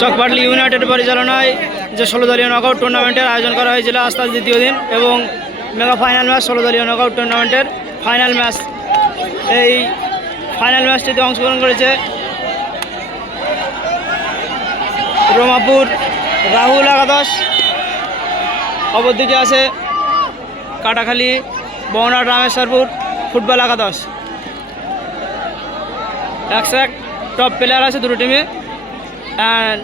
চকপাটলি United পরিচালনায় যে 16 দলীয় নকআউট টুর্নামেন্টের আয়োজন করা হয়েছিল আজ তার দ্বিতীয় দিন এবং মেগা ফাইনাল ম্যাচ 16 দলীয় নকআউট টুর্নামেন্টের ফাইনাল ম্যাচ। এই ফাইনাল ম্যাচটিতে অংশগ্রহণ করেছে রোমাপুর রাহুল একাদশ, অপরদিকে আছে কাটাখালী বহনাট রামেশ্বরপুর ফুটবল একাদশ। এক টপ প্লেয়ার আছে দুটো টিমে অ্যান্ড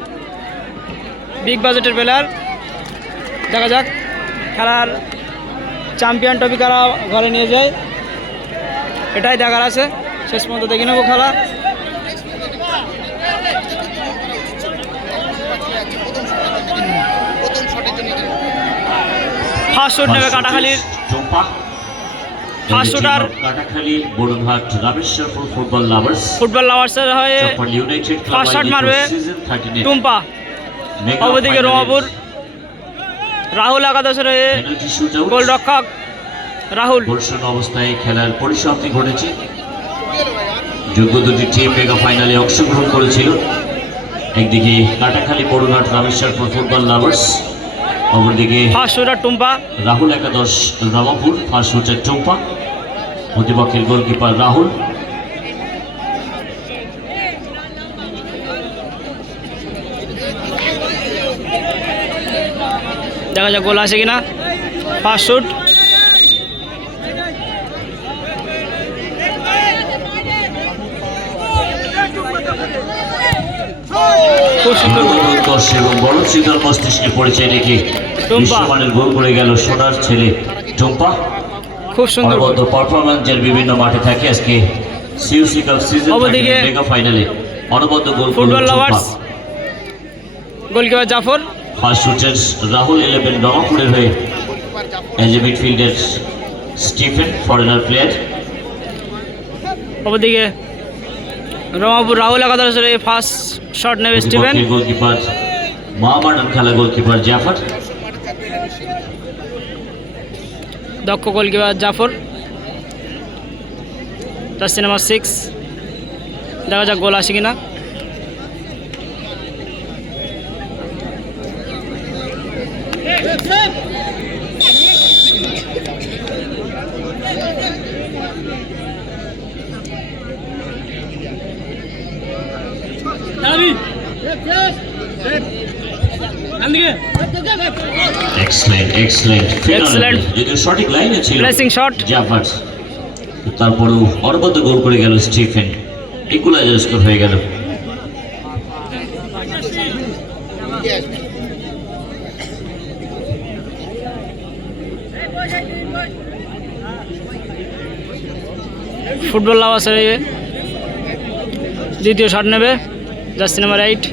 বিগ বাজেটের প্লেয়ার। দেখা যাক খেলার চ্যাম্পিয়ন ট্রফি কারা ঘরে নিয়ে যায়, এটাই দেখার আছে। শেষ পর্যন্ত দেখে নেবো খেলা। ফার্স্ট শুট নেবে কাটাখালীর ফার্স্ট শুটার ফুটবল লাভার্সের হয়ে ফার্স্ট শট মারবে টুম্পা। অবদিকে রোমাপুর রাহুল একাদশের হয়ে গোলরক্ষক রাহুল। অবস্থায় খেলার পরিসমাপ্তি ঘটেছে। যোগ্য দুটি টিম মেগা ফাইনালে অংশগ্রহণ করেছিল। একদিকে কাটাখালী বড়ঘাট রামেশ্বরপুর ফুটবল লাভার্স, অপরদিকে ফার্স্ট শুটার টুম্পা রাহুল একাদশ রমাপুর। ফার্স্ট শুটার টুম্পা, প্রতিপক্ষের গোলকিপার রাহুল। দেখা যাক গোল আসে কিনা। ফার্স্ট শুট খুব সুন্দর এবং বড় শীতল মস্তিষ্কের পরিচয় রেখে বিশ্বমানের গোল করে গেল সোনার ছেলে টুম্পা। খুব সুন্দর পারফরম্যান্সের বিভিন্ন মাঠে থাকে আজকে সিইউসি কাপ সিজন মেগা ফাইনালে অনবদ্য goal football lovers goalkeeper Zafar. First shooter Rahul 11 রমাপুরের হয়ে as a midfielder Stephen foreigner player. অপরদিকে রমাপুর রাহুল একাদশের ফার্স্ট শট নেবে স্টিফেন। গোলকিপার মহামাডান খেলা গোলকিপার জাফর। দক্ষ গোলকিপার জাফর, জার্সি নাম্বার 6। দেখা যাক গোল আসে কিনা। সঠিক লাইনে ছিল প্লেসিং শট জাফর, তারপরেও অনবদ্য গোল করে গেল স্টিফেন। ইকুয়ালাইজার স্কোর হয়ে গেল। ফুটবল লাভার্সের দ্বিতীয় শট নেবে জার্সি নাম্বার 8।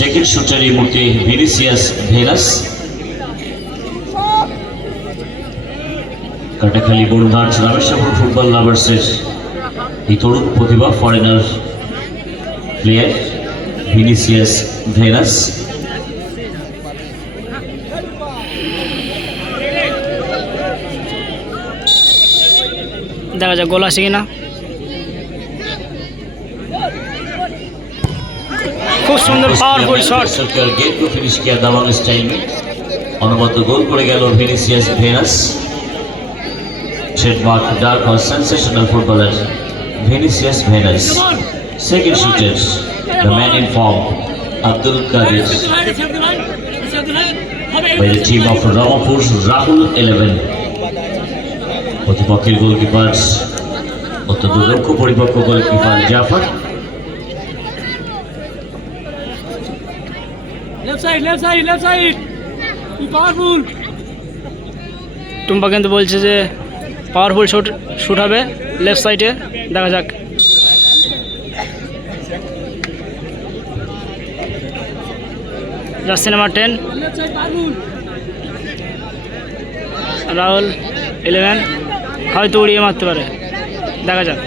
সেকেন্ড শুটার এই মুহূর্তে Vinicius Venus. Katakhali Baraghat Rameshwarpur football লাভার্সের এই তরুণ প্রতিভা ফরেনার প্লেয়ার ভিনিসিয়াস ভেনাস। দেখা যাক গোল আসে কিনা। খুব সুন্দর পাওয়ারফুল শট। गेट को फिनिश किया दबंग स्टाइल में। अनबद्ध गोल করে গেল ভিনিসিয়াস ভেনাস। ट्रेडमार्क डार्क और sensational footballer Vinicius Venus. Second shooter the man in form Abdul Kadir by the team of Ramapur Rahul 11। প্রতিপক্ষের গোলকিপার অত্যন্ত দক্ষ পরিপক্ক goalkeeper Jafar. Left side powerful. Tumpa কিন্তু বলছে যে পাওয়ারফুল শুট হবে লেফট সাইডে। দেখা যাক জার্সি নাম্বার 10 রাহুল 11 হয়তো উড়িয়ে মারতে পারে, দেখা যাক।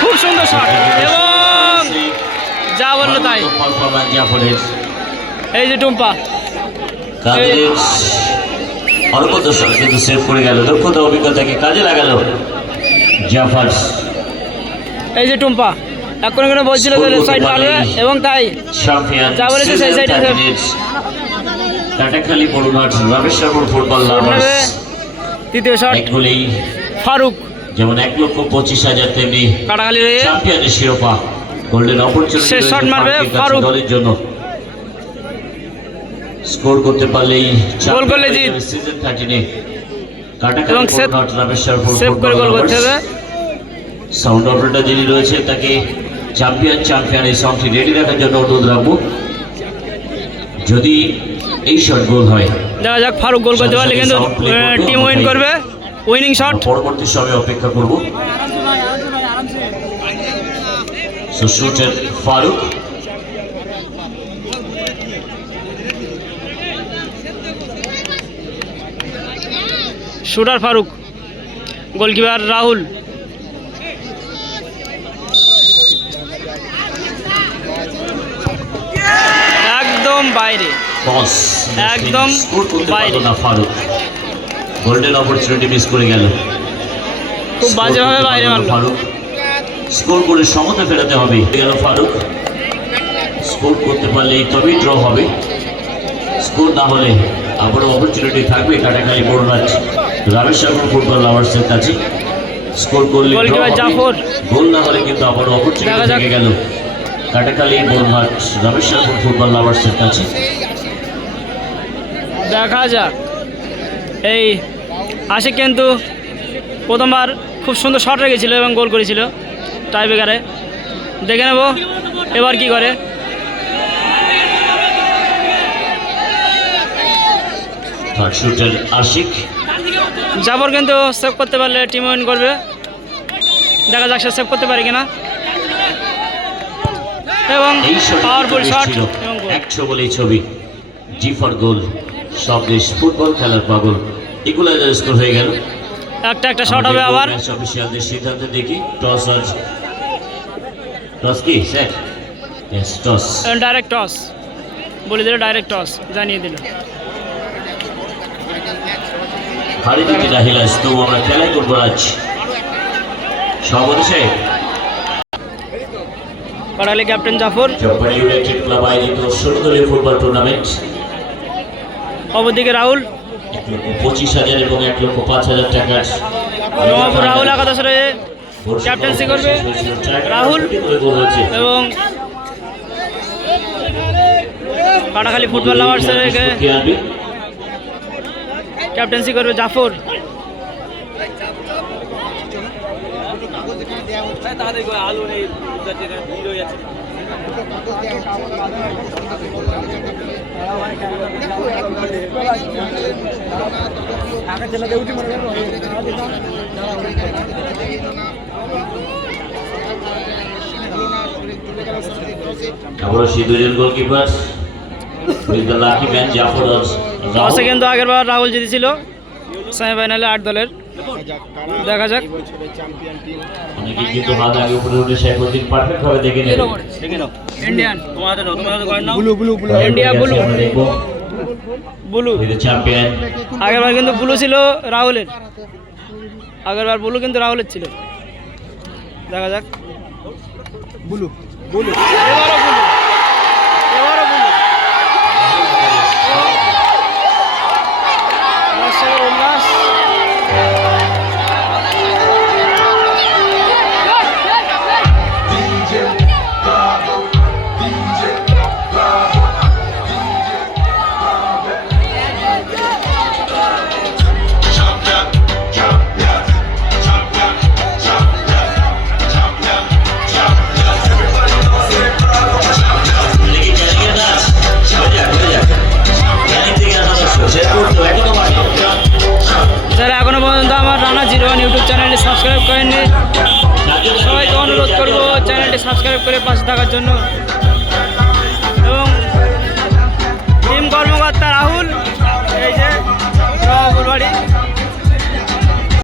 খুব সুন্দর শট এবং যা বললো তাই। এই যে টুম্পা অল্প দর্শক কিন্তু সেভ করে গেল, দক্ষতা অভিজ্ঞতাকে কাজে লাগালো জাফর। এই যে টুম্পা এখন করে বলছিল যে লেফট সাইড মারবে এবং তাই যা বলেছে সেই সাইডে কাটাখালী বড়ুঘাট রামেশ্বরপুর ফুটবল লাভার্স। তৃতীয় শট ফারুক, যেমন 1,25,000 তেমনি কাটাখালী চ্যাম্পিয়নের শিরোপা গোল্ডেন অপরচুনিটি শেষ শট মারবে ফারুক দলের জন্য। স্কোর করতে পারলেই গোল করলে জিত সিজন 13 কাটাখালী এবং বড়ুঘাট রামেশ্বরপুর সেভ করে গোল করতে হবে। সাউন্ড অপারেটর যিনি রয়েছে তাকে চ্যাম্পিয়ন এই সংটি রেডি রাখার জন্য অনুরোধ রাখবো। যদি এই শট গোল হয়, দেখা যাক ফারুক গোল করতে পারলে কিন্তু টিম উইন করবে, উইনিং শট। পরবর্তী সময়ে অপেক্ষা করব। So shooter Farooq, shooter Farooq, goalkeeper Rahul. একদম বাইরে, একদম বাইরে। ফারুক গোল্ডেন অপরচুনিটি মিস করে গেল, খুব বাজেভাবে বাইরে মারল ফারুক। স্কোর করে সমতা ফেরাতে হবে গেল ফারুক। স্কোর করতে পারলেই তবেই ড্র হবে, স্কোর না হলে আবারও অপরচুনিটি থাকবে কাটাখালী বড়ুঘাট রামেশ্বরপুর ফুটবল লাভার্সের কাছে। স্কোর করলে জাফর, গোল না হলে কিন্তু আবারও অপরচুনিটি থেকে গেল কাটাখালী বড়ুঘাট রামেশ্বরপুর ফুটবল লাভার্সের কাছে। দেখা যাক, এই আশিক কিন্তু প্রথমবার খুব সুন্দর শট রেখেছিল এবং গোল করেছিল টাইব্রেকারে। দেখে নেব এবার কি করে। শুটার আশিক, জাফর কিন্তু সেভ করতে পারলে টিম উইন করবে, দেখা যাক সে সেভ করতে পারে কিনা। এবং পাওয়ারফুল শট এবং গোল। 100 বলেই ছবি জি ফর গোল। সব দেশ ফুটবল খেলার পাগল। ইকুয়ালাইজার স্কোর হয়ে গেল। একটা শট হবে আবার। অফিসিয়ালদের সিদ্ধান্ত দেখি টস কি set? Yes toss, direct toss বলে দিল, ডাইরেক্ট টস জানিয়ে দিল। হারি থেকে রাহিলাস তো আমরা খেলাই করবো আজ সর্বদেশে। Katakhali captain Zafar, Japan United club আয়োজিত 16 দলীয় ফুটবল টুর্নামেন্ট। অপরদিকে রাহুল 1,25,000 এবং 1,05,000 টাকার। রাহুল একাদশে ক্যাপ্টেন্সি করবে রাহুল, এবং কাটাখালী ফুটবল লাভার্সের ক্যাপ্টেন্সি করবে জাফর। আমরা সেই দুজন goalkeeper with the lucky man Jafar. টসে কিন্তু আগেরবার রাহুল জিতেছিল সেমিফাইনালে 8 দলের। দেখা যাক, অনেকে কিন্তু হাত আগে উপরে উঠে সাইফুদ্দিন পারফেক্ট ভাবে দেখে নেবে। Indian India blue blue champion. আগেরবার কিন্তু ব্লু ছিল রাহুলের, আগেরবার ব্লু কিন্তু রাহুলের ছিল। দেখা যাক, ব্লু ব্লু এবারও ব্লু, এবারও ব্লু। দর্শকের উল্লাস। যারা এখনো পর্যন্ত আমার রানা 01 ইউটিউব চ্যানেলটি সাবস্ক্রাইব করেননি, সবাইকে অনুরোধ করবো চ্যানেলটি সাবস্ক্রাইব সাবস্ক্রাইব করে পাশে থাকার জন্য।